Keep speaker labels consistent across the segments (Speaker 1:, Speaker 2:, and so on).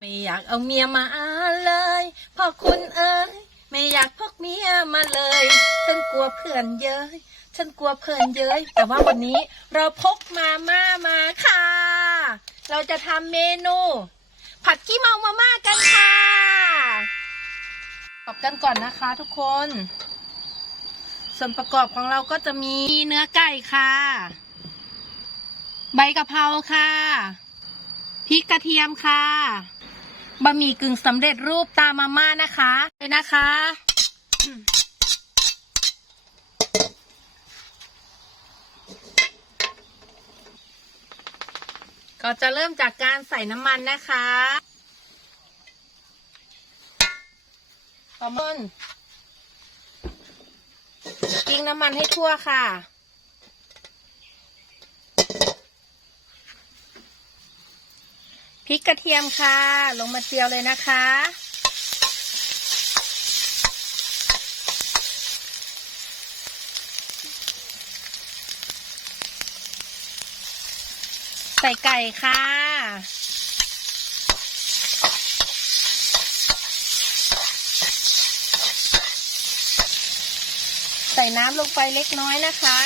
Speaker 1: ไม่อยากเอาเมียมาเลยพ่อคุณเอ้ยไม่อยากพกเมียมาเลย ฉันกลัวเพื่อนเย้ยฉันกลัวเพื่อนเย้ยแต่ว่าวันนี้เราพกมาม่ามาค่ะ เราจะทำเมนู ผัดขี้เมามาม่ากันค่ะประกอบกันก่อนนะคะทุกคน ส่วนประกอบของเราก็จะมีเนื้อไก่ค่ะ ใบกะเพราค่ะพริกกระเทียมค่ะ บะหมี่กึ่งสำเร็จรูปตามมาม่านะคะเลยนะคะ ก็จะเริ่มจากการใส่น้ำมันนะคะประมนกิ้งน้ำมันให้ทั่วค่ะ พริกกระเทียมค่ะ ลงมาเจียวเลยนะคะ ใส่ไก่ค่ะใส่น้ำลงไปเล็กน้อยนะคะ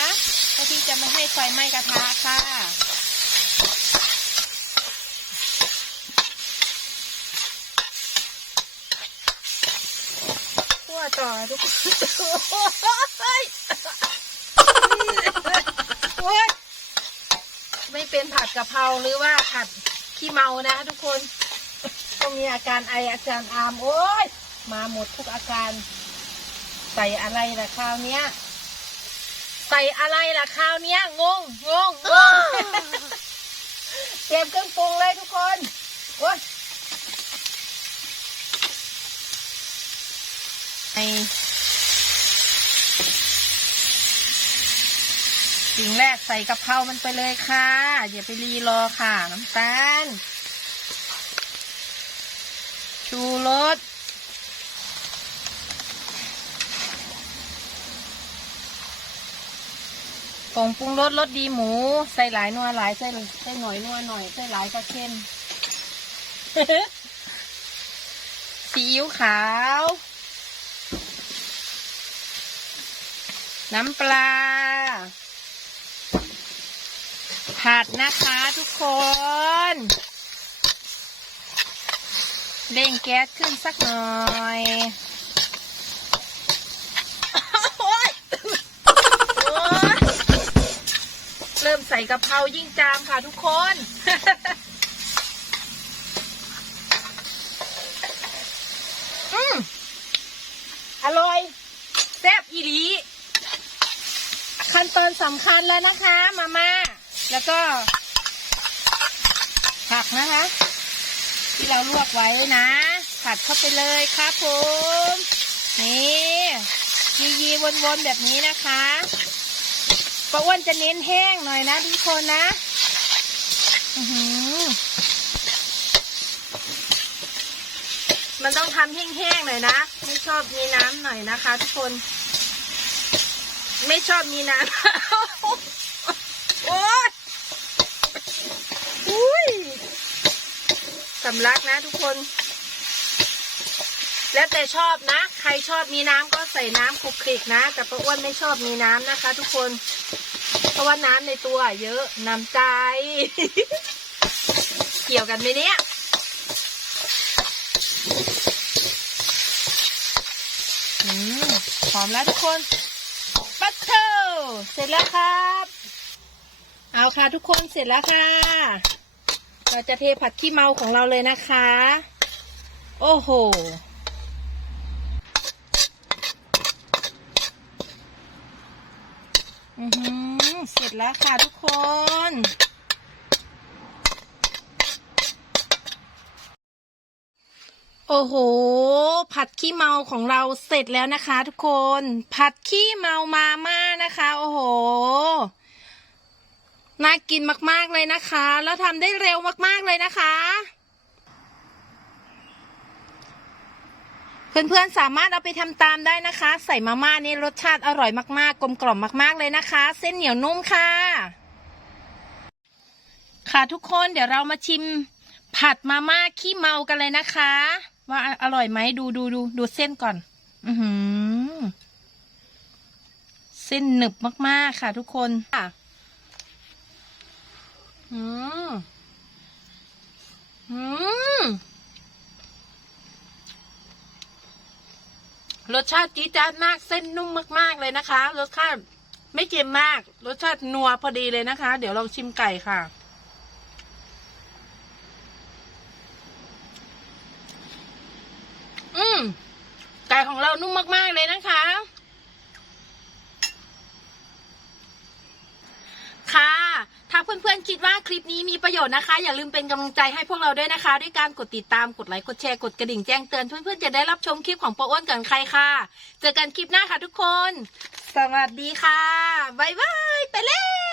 Speaker 1: เพื่อที่จะไม่ให้ไฟไหม้กระทะค่ะ ขั้วต่อทุกคนโอ๊ยโอ๊ยไม่เป็นผัดกะเพราหรือว่าผัดขี้เมานะทุกคนก็มีอาการไออาจารย์อามโอ้ยมาหมดทุกอาการ ใส่อะไรล่ะคราวเนี้ย ใส่อะไรล่ะคราวเนี้ยงงงงงงเตรียมเครื่องปรุงเลยทุกคนโอ๊ย ใน สิ่งแรกใส่กะเพรามันไปเลยค่ะ อย่าไปรีรอค่ะน้ำตาล ชูรสผงปรุงรสรสดีหมู ใส่หลายนัวหลายใส่ใส่หน่อยนัวหน่อยใส่หลายก็เค็มซีอิ๊วขาว น้ำปลา ผัดนะคะทุกคน เร่งแก๊สขึ้นสักหน่อยเริ่มใส่กะเพรายิ่งจามค่ะทุกคน อืมอร่อย แซ่บอีหลี ขั้นตอนสำคัญแล้วนะคะ มาม่าแล้วก็ ผักนะคะ ที่เราลวกไว้นะผัดเข้าไปเลยครับผมนี่ยียีวนๆแบบนี้นะคะป้าอ้วนจะเน้นแห้งหน่อยนะทุกคนนะมันต้องทำแห้งๆหน่อยนะ ไม่ชอบมีน้ำหน่อยนะคะ ทุกคน ไม่ชอบมีน้ำ โอ๊ยอุ้ยสำลักนะทุกคน แล้วแต่ชอบนะ ใครชอบมีน้ำก็ใส่น้ำคลุกคลิกนะ แต่ป้าอ้วนไม่ชอบมีน้ำนะคะ ทุกคน เพราะว่าน้ำในตัวเยอะน้ำใจ เกี่ยวกันไหมเนี่ยอืมหอมแล้วทุกคน ตเตอร์เสร็จแล้วครับ เอาค่ะทุกคนเสร็จแล้วค่ะ เราจะเทผัดขี้เมาของเราเลยนะคะ โอ้โหอือหือเสร็จแล้วค่ะทุกคน โอ้โห ผัดขี้เมาของเราเสร็จแล้วนะคะ ทุกคน ผัดขี้เมามาม่านะคะ โอ้โห น่ากินมากๆเลยนะคะ แล้วทำได้เร็วมากๆเลยนะคะ เพื่อนๆสามารถเอาไปทำตามได้นะคะ ใส่มาม่านี่รสชาติอร่อยมากๆ กลมกล่อมมากๆเลยนะคะ เส้นเหนียวนุ่มค่ะ ค่ะทุกคนเดี๋ยวเรามาชิม ผัดมาม่าขี้เมากันเลยนะคะ ว่าอร่อยไหมดูดูดูดูเส้นก่อน อือหือ เส้นหนึบมากๆค่ะทุกคนค่ะอืมอืมรสชาติจี๊ดจ๊าดมากเส้นนุ่มมาก ๆ เลยนะคะ รสชาติไม่เค็มมาก รสชาตินัวพอดีเลยนะคะ เดี๋ยวเราชิมไก่ค่ะ อืม ไก่ของเรานุ่มมาก ๆ เลยนะคะ ค่ะ ถ้าเพื่อนๆ คลิปนี้มีประโยชน์นะคะ อย่าลืมเป็นกำลังใจให้พวกเราด้วยนะคะ ด้วยการกดติดตามกดไลค์กดแชร์กดกระดิ่งแจ้งเตือนเพื่อนๆจะได้รับชมคลิปของโปออ้วนกันใครค่ะ เจอกันคลิปหน้าค่ะทุกคน สวัสดีค่ะบ๊ายบายไปแล้ว